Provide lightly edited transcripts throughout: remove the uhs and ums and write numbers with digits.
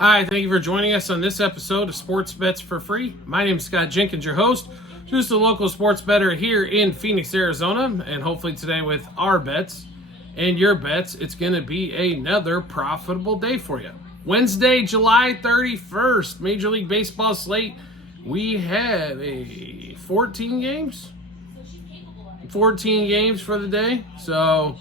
Hi, thank you for joining us on this episode of Sports Bets for Free. My name is Scott Jenkins, your host, just a local sports bettor here in Phoenix, Arizona, and hopefully today with our bets and your bets, it's going to be another profitable day for you. Wednesday, July 31st, Major League Baseball slate. We have 14 games for the day, so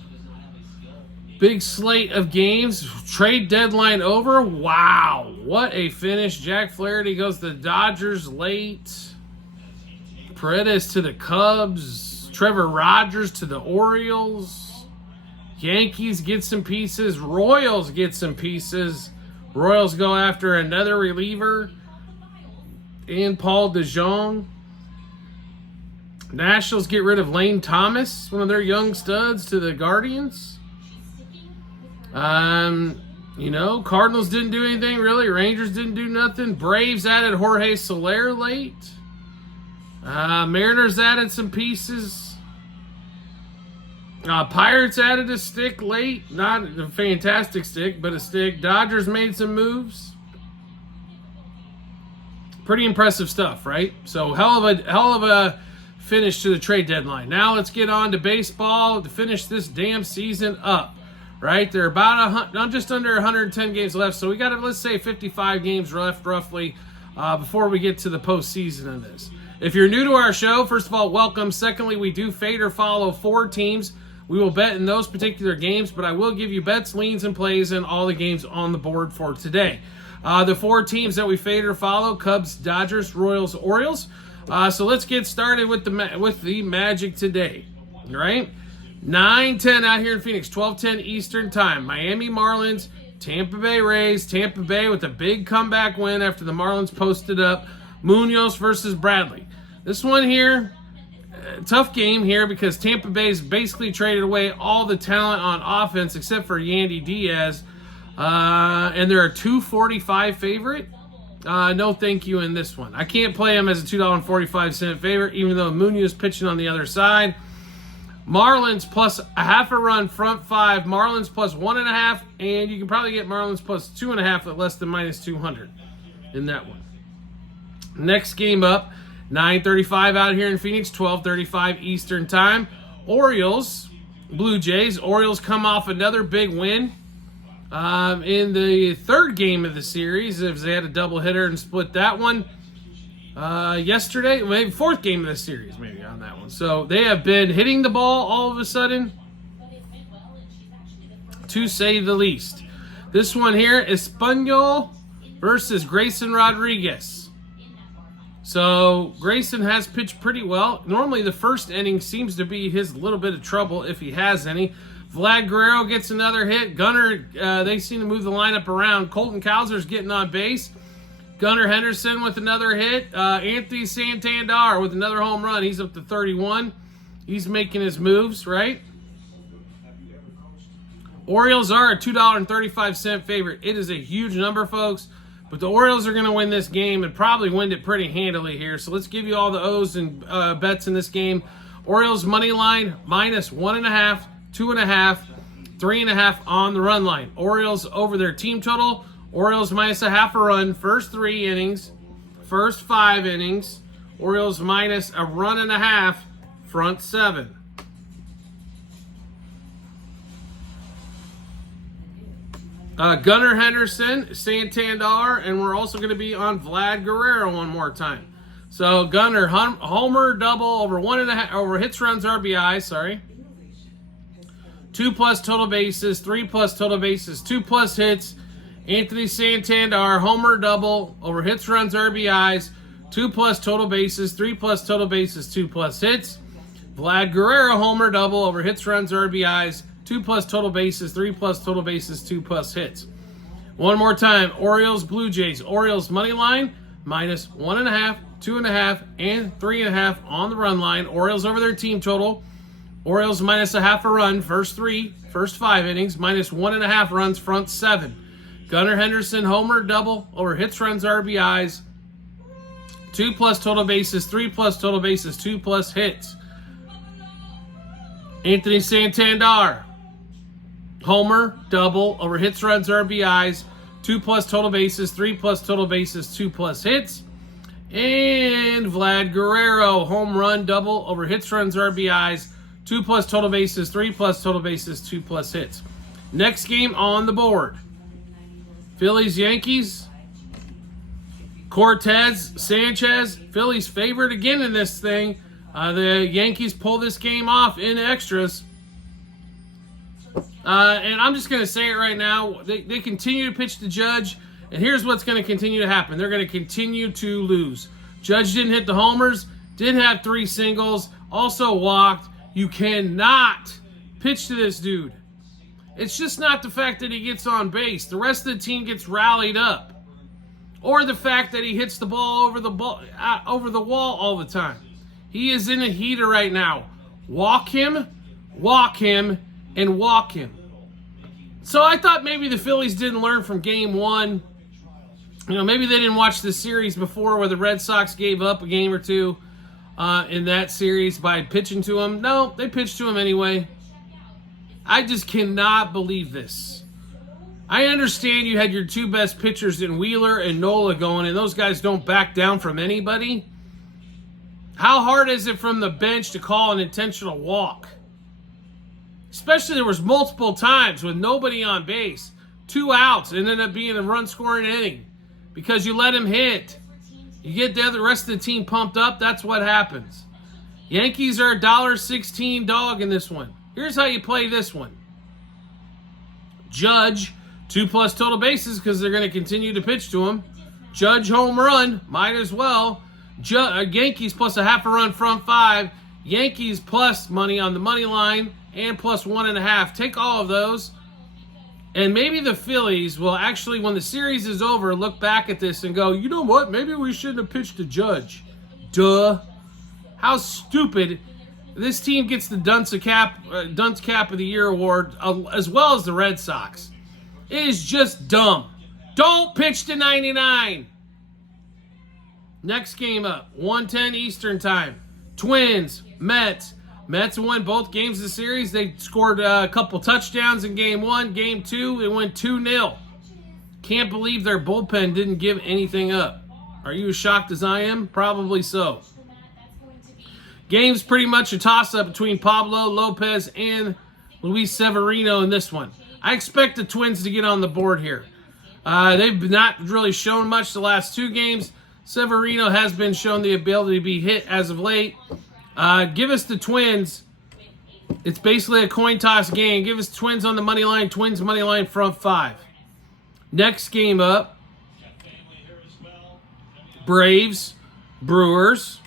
big slate of games. Trade deadline over. Wow, what a finish. Jack Flaherty goes to the Dodgers late. Paredes to the Cubs. Trevor Rogers to the Orioles. Yankees get some pieces. Royals get some pieces. Royals go after another reliever and Paul DeJong. Nationals get rid of Lane Thomas, one of their young studs, to the Guardians. Cardinals didn't do anything really. Rangers didn't do nothing. Braves added Jorge Soler late. Mariners added some pieces. Pirates added a stick late. Not a fantastic stick, but a stick. Dodgers made some moves. Pretty impressive stuff, right? So hell of a finish to the trade deadline. Now let's get on to baseball to finish this damn season up. Right, there are about just under 110 games left, so we got, let's say, 55 games left roughly before we get to the postseason of this. If you're new to our show, first of all, welcome. Secondly, we do fade or follow 4 teams. We will bet in those particular games, but I will give you bets, leans, and plays in all the games on the board for today. The 4 teams that we fade or follow: Cubs, Dodgers, Royals, Orioles. So let's get started with the Magic today. All right. 9:10 out here in Phoenix, 12:10 Eastern Time. Miami Marlins, Tampa Bay Rays. Tampa Bay with a big comeback win after the Marlins posted up. Munoz versus Bradley. This one here, tough game here because Tampa Bay's basically traded away all the talent on offense except for Yandy Diaz. And they're a $2.45 favorite. No thank you in this one. I can't play him as a $2.45 favorite, even though Munoz pitching on the other side. Marlins plus a half a run, front 5. Marlins plus 1.5, and you can probably get Marlins plus 2.5 at less than minus 200 in that one. Next game up, 9:35 out here in Phoenix, 12:35 Eastern Time. Orioles, Blue Jays. Orioles come off another big win in the third game of the series, as they had a doubleheader and split that one. Yesterday, maybe fourth game of the series, maybe on that one. So they have been hitting the ball all of a sudden, to say the least. This one here, Espanol versus Grayson Rodriguez. So Grayson has pitched pretty well. Normally the first inning seems to be his little bit of trouble if he has any. Vlad Guerrero gets another hit. Gunnar, they seem to move the lineup around. Colton Cowser's getting on base. Gunnar Henderson with another hit. Anthony Santander with another home run. He's up to 31. He's making his moves, right? Orioles are a $2.35 favorite. It is a huge number, folks. But the Orioles are going to win this game and probably win it pretty handily here. So let's give you all the O's and bets in this game. Orioles money line minus 1.5, 2.5, 3.5 on the run line. Orioles over their team total. Orioles minus a half a run, first 3 innings, first 5 innings. Orioles minus a run and a half, front 7. Gunnar Henderson, Santander, and we're also going to be on Vlad Guerrero one more time. So Gunnar, homer, double over 1.5 over hits, runs, RBI. 2+ total bases, 3+ total bases, 2+ hits. Anthony Santander, homer, double over hits, runs, RBIs, 2+ total bases, 3+ total bases, 2+ hits. Vlad Guerrero, homer, double over hits, runs, RBIs, 2+ total bases, 3+ total bases, 2+ hits. One more time, Orioles, Blue Jays. Orioles money line minus 1.5, 2.5, and 3.5 on the run line. Orioles over their team total. Orioles minus a half a run, first 5 innings, minus 1.5 runs, front 7. Gunnar Henderson, homer, double over hits, runs, RBIs, 2+ total bases, 3+ total bases, 2+ hits. Anthony Santander, homer, double over hits, runs, RBIs, 2+ total bases, 3+ total bases, 2+ hits. And Vlad Guerrero, home run, double over hits, runs, RBIs, 2+ total bases, 3+ total bases, 2+ hits. Next game on the board. Phillies, Yankees. Cortez, Sanchez. Phillies favored again in this thing. The Yankees pull this game off in extras. And I'm just going to say it right now. They continue to pitch to Judge. And here's what's going to continue to happen. They're going to continue to lose. Judge didn't hit the homers. Did have 3 singles. Also walked. You cannot pitch to this dude. It's just not the fact that he gets on base. The rest of the team gets rallied up. Or the fact that he hits the ball over the wall all the time. He is in a heater right now. Walk him, and walk him. So I thought maybe the Phillies didn't learn from game 1. Maybe they didn't watch the series before where the Red Sox gave up a game or 2 in that series by pitching to him. No, they pitched to him anyway. I just cannot believe this. I understand you had your 2 best pitchers in Wheeler and Nola going, and those guys don't back down from anybody. How hard is it from the bench to call an intentional walk? Especially there was multiple times with nobody on base. 2 outs, and ended up being a run-scoring inning because you let him hit. You get the rest of the team pumped up, that's what happens. Yankees are a $1.16 dog in this one. Here's how you play this one. Judge, 2+ total bases because they're going to continue to pitch to him. Judge home run, might as well. Yankees plus a half a run front 5. Yankees plus money on the money line and plus 1.5. Take all of those. And maybe the Phillies will actually, when the series is over, look back at this and go, you know what? Maybe we shouldn't have pitched to Judge. Duh. How stupid. This team gets the Dunce Cap of the Year award, as well as the Red Sox. It is just dumb. Don't pitch to 99. Next game up, 1:10 Eastern Time. Twins, Mets. Mets won both games of the series. They scored a couple touchdowns in game 1. Game 2, it went 2-0. Can't believe their bullpen didn't give anything up. Are you as shocked as I am? Probably so. Game's pretty much a toss-up between Pablo Lopez and Luis Severino in this one. I expect the Twins to get on the board here. They've not really shown much the last 2 games. Severino has been shown the ability to be hit as of late. Give us the Twins. It's basically a coin toss game. Give us Twins on the money line. Twins money line front 5. Next game up. Braves, Brewers.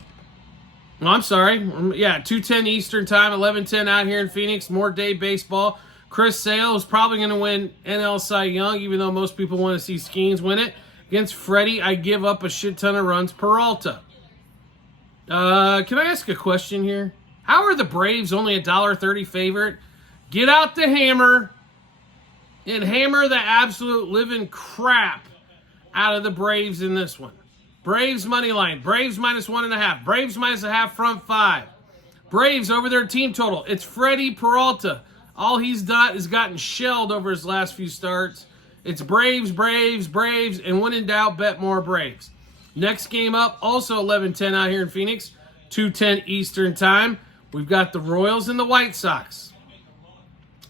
No, I'm sorry. Yeah, 2:10 Eastern Time, 11:10 out here in Phoenix. More day baseball. Chris Sale is probably going to win NL Cy Young, even though most people want to see Skeens win it. Against Freddie, I give up a shit ton of runs. Peralta. Can I ask a question here? How are the Braves only a $1.30 favorite? Get out the hammer and hammer the absolute living crap out of the Braves in this one. Braves money line. Braves minus 1.5. Braves minus a half front 5. Braves over their team total. It's Freddie Peralta. All he's done is gotten shelled over his last few starts. It's Braves, and when in doubt, bet more Braves. Next game up, also 11:10 out here in Phoenix, 2:10 Eastern Time. We've got the Royals and the White Sox.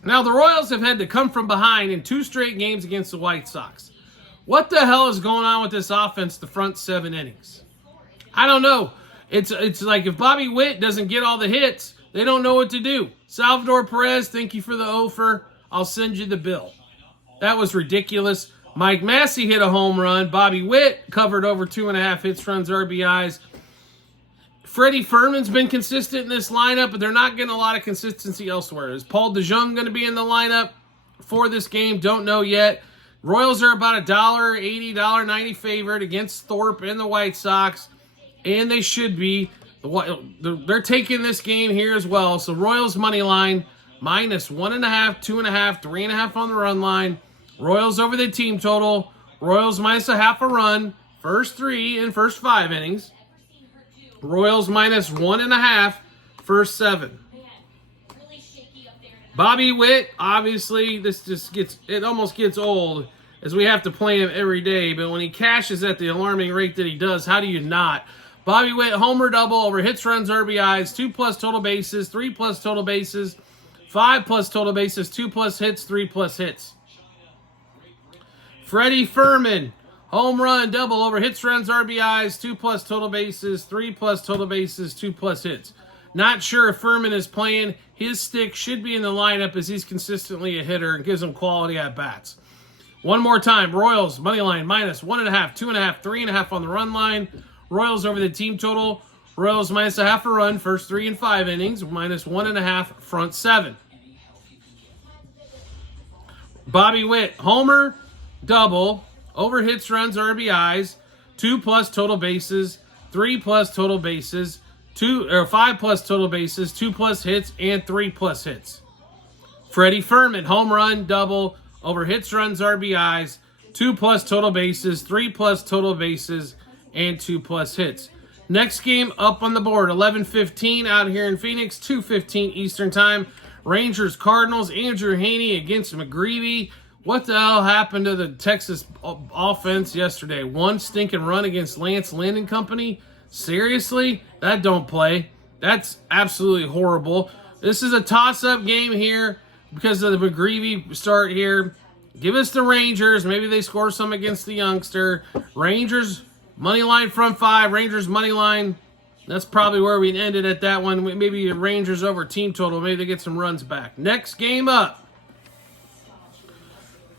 Now, the Royals have had to come from behind in 2 straight games against the White Sox. What the hell is going on with this offense the front 7 innings? I don't know. It's like if Bobby Witt doesn't get all the hits, they don't know what to do. Salvador Perez, thank you for the offer. I'll send you the bill. That was ridiculous. Mike Massey hit a home run. Bobby Witt covered over 2.5 hits, runs, RBIs. Freddie Furman's been consistent in this lineup, but they're not getting a lot of consistency elsewhere. Is Paul DeJong going to be in the lineup for this game? Don't know yet. Royals are about $1.80, $1.90 favorite against Thorpe and the White Sox, and they should be. They're taking this game here as well. So Royals money line minus 1.5, 2.5, 3.5 on the run line. Royals over the team total. Royals minus a half a run. First 3 and first 5 innings. Royals minus 1.5. First 7. Bobby Witt, obviously, this just almost gets old. as we have to play him every day. But when he cashes at the alarming rate that he does, how do you not? Bobby Witt, homer double over hits, runs, RBIs, 2+ total bases, 3+ total bases, 5+ total bases, 2+ hits, 3+ hits. Freddie Furman, home run double over hits, runs, RBIs, 2+ total bases, 3+ total bases, 2+ hits. Not sure if Furman is playing. His stick should be in the lineup as he's consistently a hitter and gives him quality at bats. One more time, Royals, money line, -1.5, 2.5, 3.5 on the run line. Royals over the team total. Royals -0.5 a run, first 3 and 5 innings, -1.5, front 7. Bobby Witt, homer, double, over hits, runs, RBIs, 2+ total bases, 3+ total bases, 5+ total bases, 2+ hits, and 3+ hits. Freddie Furman, home run, double, over hits, runs, RBIs, 2+ total bases, 3+ total bases, and 2+ hits. Next game up on the board, 11:15 out here in Phoenix, 2:15 Eastern Time. Rangers Cardinals, Andrew Haney against McGreevy. What the hell happened to the Texas offense yesterday? One stinking run against Lance Lynn and company? Seriously? That don't play. That's absolutely horrible. This is a toss-up game here because of the McGreevy start here. Give us the Rangers. Maybe they score some against the youngster. Rangers, money line front 5. Rangers, money line. That's probably where we ended at that one. Maybe Rangers over team total. Maybe they get some runs back. Next game up.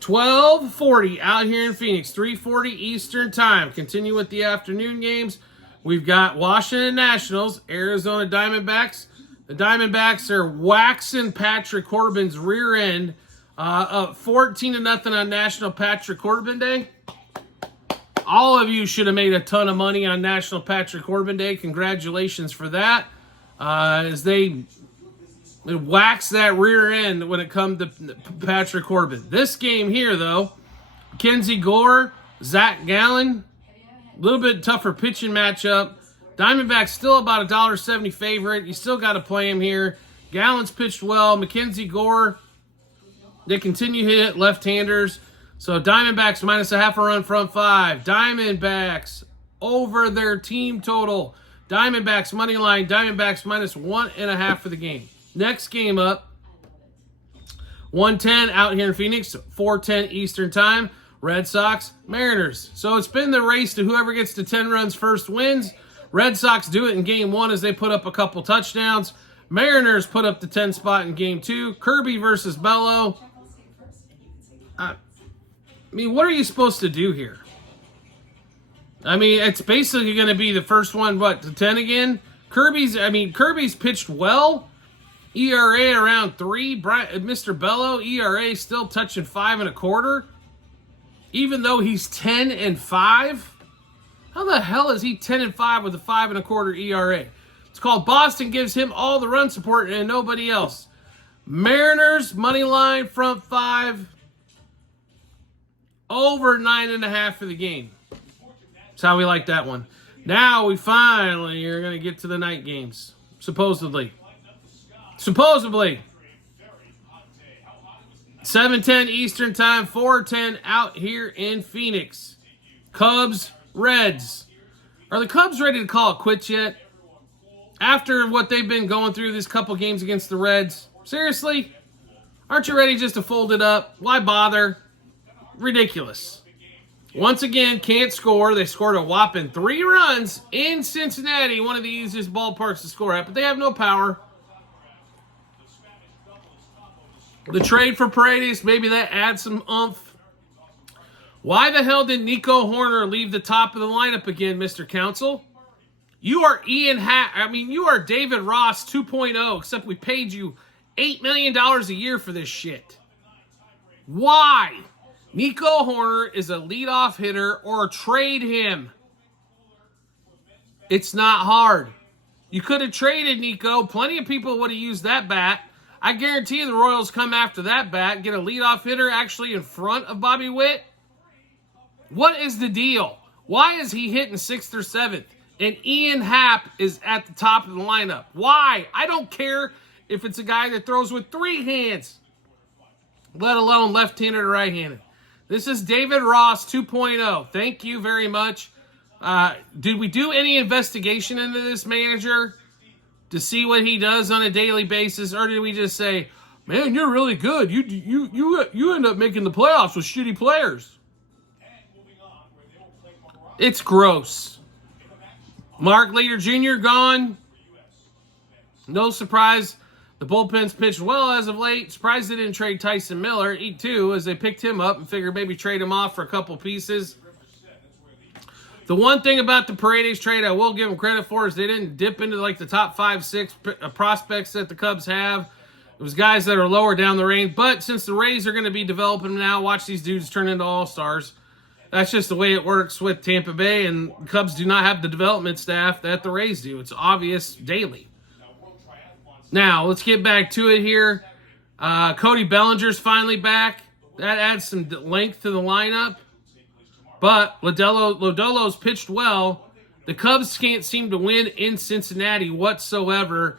12:40 out here in Phoenix. 3:40 Eastern Time. Continue with the afternoon games. We've got Washington Nationals, Arizona Diamondbacks. The Diamondbacks are waxing Patrick Corbin's rear end. Up 14-0 on National Patrick Corbin Day. All of you should have made a ton of money on National Patrick Corbin Day. Congratulations for that. As they wax that rear end when it comes to Patrick Corbin. This game here, though, Mackenzie Gore, Zach Gallen, a little bit tougher pitching matchup. Diamondbacks still about a $1.70 favorite. You still got to play him here. Gallen's pitched well. Mackenzie Gore, they continue to hit left-handers. So Diamondbacks -0.5 a run front 5. Diamondbacks over their team total. Diamondbacks money line. Diamondbacks -1.5 for the game. Next game up. 1:10 out here in Phoenix. 4:10 Eastern Time. Red Sox, Mariners. So it's been the race to whoever gets to 10 runs first wins. Red Sox do it in game 1 as they put up a couple touchdowns. Mariners put up the 10 spot in game 2. Kirby versus Bello. I mean, what are you supposed to do here? I mean, it's basically going to be the first one, to 10 again? Kirby's pitched well. ERA around 3. Mr. Bello, ERA still touching 5.25. Even though he's 10-5? How the hell is he 10-5 with a 5.25 ERA? It's called Boston gives him all the run support and nobody else. Mariners, money line, front 5. Over 9.5 for the game. That's how we like that one. Now we finally are going to get to the night games. Supposedly. 7:10 Eastern Time, 4:10 out here in Phoenix. Cubs, Reds. Are the Cubs ready to call it quits yet? After what they've been going through this couple games against the Reds? Seriously? Aren't you ready just to fold it up? Why bother? Ridiculous. Once again, can't score. They scored a whopping 3 runs in Cincinnati, one of the easiest ballparks to score at, but they have no power. The trade for Paredes, maybe that adds some oomph. Why the hell did Nico Horner leave the top of the lineup again, Mr. Council? You are you are David Ross 2.0, except we paid you $8 million a year for this shit. Why? Nico Horner is a leadoff hitter, or trade him. It's not hard. You could have traded Nico. Plenty of people would have used that bat. I guarantee you the Royals come after that bat, get a leadoff hitter actually in front of Bobby Witt. What is the deal? Why is he hitting 6th or 7th? And Ian Happ is at the top of the lineup. Why? I don't care if it's a guy that throws with 3 hands, let alone left-handed or right-handed. This is David Ross 2.0. Thank you very much. Did we do any investigation into this manager to see what he does on a daily basis, or did we just say, "Man, you're really good. You end up making the playoffs with shitty players"? It's gross. Mark Leiter Jr. gone. No surprise. The bullpen's pitched well as of late. Surprised they didn't trade Tyson Miller, too, as they picked him up and figured maybe trade him off for a couple pieces. The one thing about the Paredes trade I will give them credit for is they didn't dip into like the top 5, 6 prospects that the Cubs have. It was guys that are lower down the range. But since the Rays are going to be developing now, watch these dudes turn into all-stars. That's just the way it works with Tampa Bay, and the Cubs do not have the development staff that the Rays do. It's obvious daily. Now, let's get back to it here. Cody Bellinger's finally back. That adds some length to the lineup. But Lodolo's pitched well. The Cubs can't seem to win in Cincinnati whatsoever.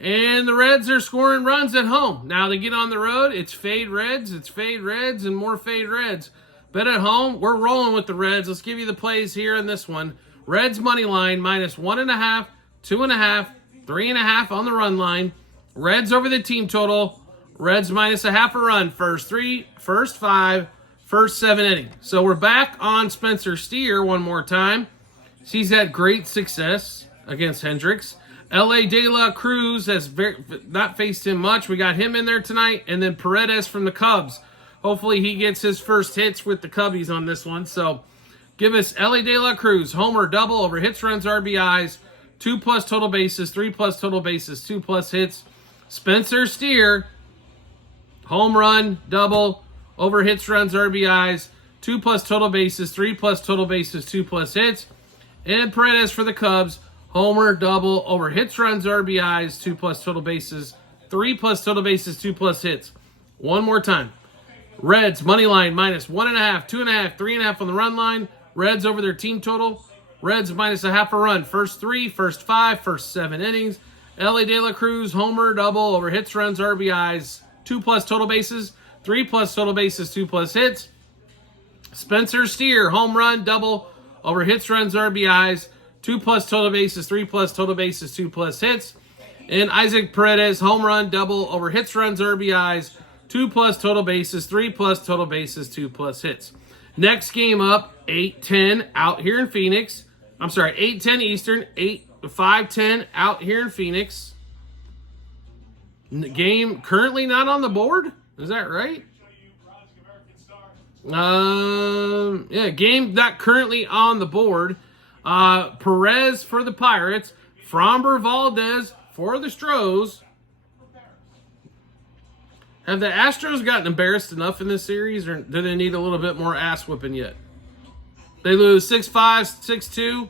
And the Reds are scoring runs at home. Now they get on the road. It's fade Reds, and more fade Reds. Bet at home, we're rolling with the Reds. Let's give you the plays here in this one. Reds money line, -1.5, 2.5, 3.5 on the run line. Reds over the team total. Reds -0.5 a run. First 3, first 5, first 7 innings. So we're back on Spencer Steer one more time. He's had great success against Hendricks. L.A. De La Cruz has not faced him much. We got him in there tonight. And then Paredes from the Cubs. Hopefully he gets his first hits with the Cubbies on this one. So give us L.A. De La Cruz, homer, double over hits, runs, RBIs, 2+ total bases, 3+ total bases, 2+ hits. Spencer Steer, home run, double over hits, runs, RBIs, 2+ total bases, 3+ total bases, 2+ hits. And Paredes for the Cubs, homer, double over hits, runs, RBIs, 2+ total bases, 3+ total bases, 2+ hits. One more time. Reds, money line, -1.5, 2.5, 3.5 on the run line. Reds over their team total. Reds -0.5 a run. First 3, first 5, first 7 innings. L.A. De La Cruz, homer, double over hits, runs, RBIs, 2+ total bases, 3+ total bases, 2+ hits. Spencer Steer, home run, double over hits, runs, RBIs, 2+ total bases, 3+ total bases, 2+ hits. And Isaac Paredes, home run, double over hits, runs, RBIs, 2+ total bases, 3+ total bases, 2+ hits. Next game up, 8:10 out here in Phoenix. I'm sorry, 8:10 Eastern, 5:10 out here in Phoenix. Game currently not on the board. Is that right? Yeah, game not currently on the board. Perez for the Pirates. Framber Valdez for the Stros. Have the Astros gotten embarrassed enough in this series, or do they need a little bit more ass whipping yet? They lose 6-5, 6-2,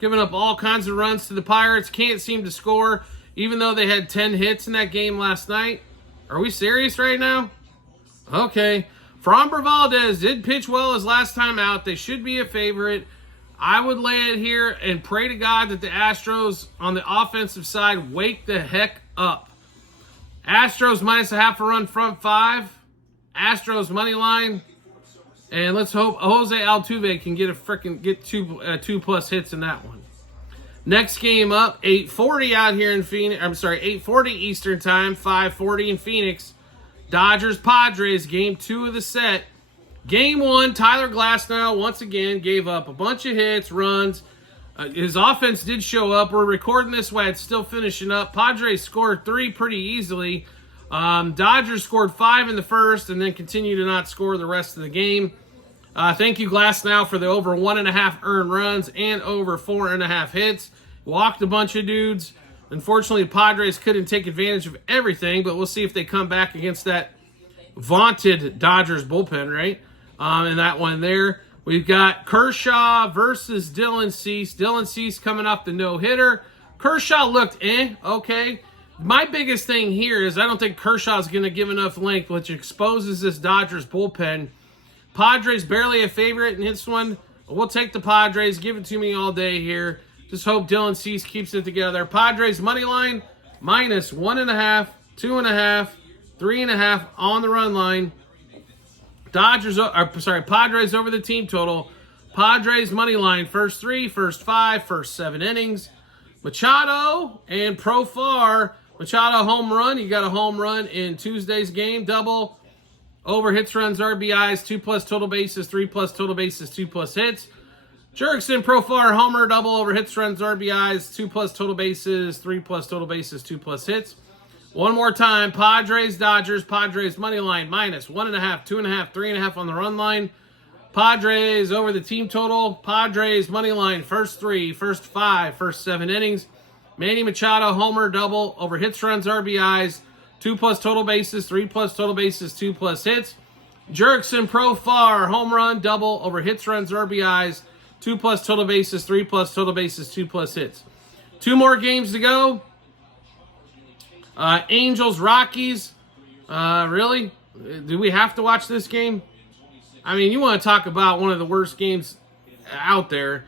giving up all kinds of runs to the Pirates. Can't seem to score, even though they had 10 hits in that game last night. Are we serious right now? Okay. Framber Valdez did pitch well his last time out. They should be a favorite. I would lay it here and pray to God that the Astros on the offensive side wake the heck up. Astros -0.5 a run, front 5. Astros money line. And let's hope Jose Altuve can get two plus hits in that one. Next game up, 8:40 out here in Phoenix. I'm sorry, 8:40 Eastern time, 5:40 in Phoenix. Dodgers Padres, game 2 of the set. Game 1, Tyler Glasnow once again gave up a bunch of hits, runs. His offense did show up. We're recording this while it's still finishing up. Padres scored 3 pretty easily. Dodgers scored 5 in the first and then continued to not score the rest of the game. Thank you, Glasnow, for the over 1.5 earned runs and over 4.5 hits. Walked a bunch of dudes. Unfortunately, the Padres couldn't take advantage of everything, but we'll see if they come back against that vaunted Dodgers bullpen, right? And that one there. We've got Kershaw versus Dylan Cease. Dylan Cease coming off the no-hitter. Kershaw looked okay. My biggest thing here is I don't think Kershaw's going to give enough length, which exposes this Dodgers bullpen. Padres barely a favorite in this one. We'll take the Padres. Give it to me all day here. Just hope Dylan Cease keeps it together. Padres money line, -1.5, 2.5, 3.5 on the run line. Padres over the team total. Padres money line, first 3, first 5, first 7 innings. Machado and Profar. Machado home run. You got a home run in Tuesday's game. Double over hits, runs, RBIs, 2+ total bases, 3+ total bases, 2+ hits. Jurickson, Profar, homer, double over hits, runs, RBIs, 2+ total bases, 3+ total bases, 2+ hits. One more time, Padres, Dodgers, Padres money line, -1.5, 2.5, 3.5 on the run line. Padres over the team total. Padres money line, first 3, first 5, first 7 innings. Manny Machado, homer, double over hits, runs, RBIs, 2+ total bases, 3+ total bases, 2+ hits. Jurickson, Profar, home run, double over hits, runs, RBIs, 2+ total bases, 3+ total bases, 2+ hits. 2 more games to go. Angels, Rockies. Really? Do we have to watch this game? I mean, you want to talk about one of the worst games out there.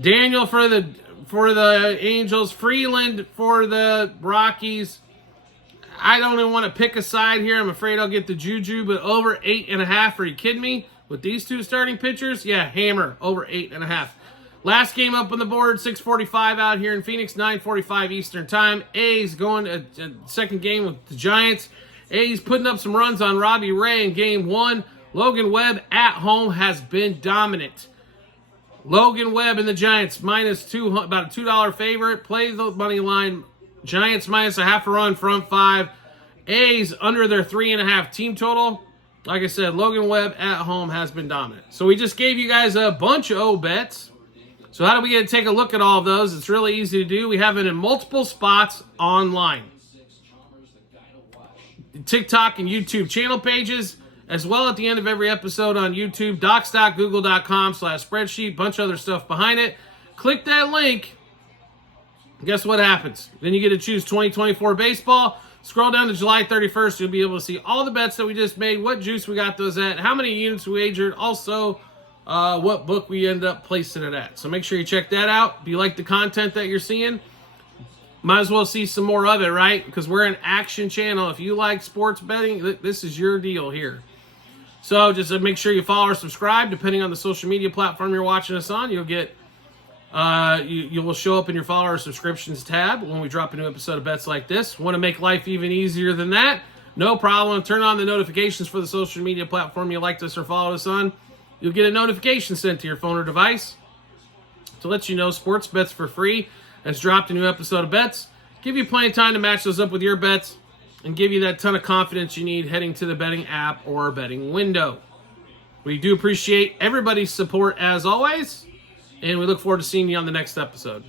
Daniel for the Angels, Freeland for the Rockies. I don't even want to pick a side here. I'm afraid I'll get the juju, but over 8.5. Are you kidding me? With these 2 starting pitchers? Yeah, hammer. Over 8.5. Last game up on the board, 6:45 out here in Phoenix, 9:45 Eastern Time. A's going to second game with the Giants. A's putting up some runs on Robbie Ray in game 1. Logan Webb at home has been dominant. Logan Webb and the Giants -2, about a $2 favorite. Play the money line. Giants -0.5 run, front 5. A's under their 3.5 team total. Like I said, Logan Webb at home has been dominant. So we just gave you guys a bunch of O bets. So how do we get to take a look at all of those? It's really easy to do. We have it in multiple spots online. TikTok and YouTube channel pages, as well at the end of every episode on YouTube, docs.google.com/spreadsheet, bunch of other stuff behind it. Click that link. Guess what happens? Then you get to choose 2024 baseball. Scroll down to July 31st. You'll be able to see all the bets that we just made, what juice we got those at, how many units we wagered, also what book we end up placing it at. So make sure you check that out. If you like the content that you're seeing, might as well see some more of it, right? Because we're an action channel. If you like sports betting, this is your deal here. So just make sure you follow or subscribe, depending on the social media platform you're watching us on. You'll get you will show up in your follower subscriptions tab when we drop a new episode of bets like this. Want to make life even easier than that? No problem. Turn on the notifications for the social media platform you liked us or followed us on. You'll get a notification sent to your phone or device to let you know sports bets for free has dropped a new episode of bets. Give you plenty of time to match those up with your bets and give you that ton of confidence you need heading to the betting app or betting window. We do appreciate everybody's support as always, and we look forward to seeing you on the next episode.